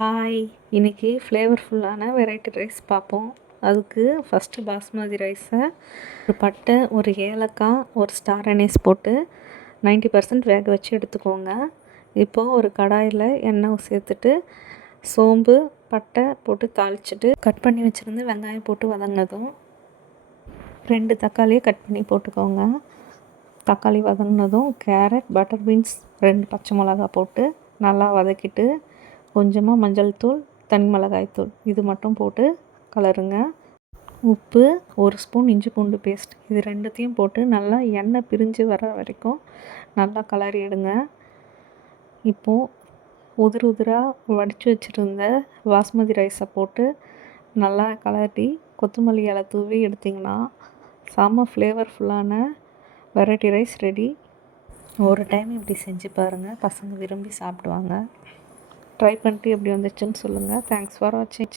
Hi, இன்றைக்கி ஃப்ளேவர்ஃபுல்லான variety rice பார்ப்போம். அதுக்கு ஃபஸ்ட்டு பாஸ்மதி ரைஸை ஒரு பட்டை, ஒரு ஏலக்காய், ஒரு ஸ்டார் அனீஸ் போட்டு 90% வேக வச்சு எடுத்துக்கோங்க. இப்போது ஒரு கடாயில் எண்ணெய் சேர்த்துட்டு சோம்பு, பட்டை போட்டு தாளிச்சிட்டு கட் பண்ணி வச்சுருந்து வெங்காயம் போட்டு வதங்கினதும் 2 தக்காளியை கட் பண்ணி போட்டுக்கோங்க. தக்காளி வதங்கினதும் கேரட், பட்டர் பீன்ஸ், 2 பச்சை மிளகா போட்டு நல்லா வதக்கிட்டு கொஞ்சமாக மஞ்சள் தூள், தனி மிளகாய் தூள் இது மட்டும் போட்டு கலருங்க. உப்பு, 1 ஸ்பூன் இஞ்சி பூண்டு பேஸ்ட் இது ரெண்டுத்தையும் போட்டு நல்லா எண்ணெய் பிரிஞ்சு வர வரைக்கும் நல்லா கலரிடுங்க. இப்போது உதிராக வடித்து வச்சுருந்த பாஸ்மதி ரைஸை போட்டு நல்லா கலரி கொத்தமல்லி இலை தூவி எடுத்திங்கன்னா செம்ம ஃப்ளேவர்ஃபுல்லான வெரைட்டி ரைஸ் ரெடி. ஒரு டைம் இப்படி செஞ்சு பாருங்கள், பசங்க விரும்பி சாப்பிடுவாங்க. ட்ரை பண்ணிட்டு எப்படி வந்துச்சுன்னு சொல்லுங்கள். தேங்க்ஸ் ஃபார் வாட்சிங்.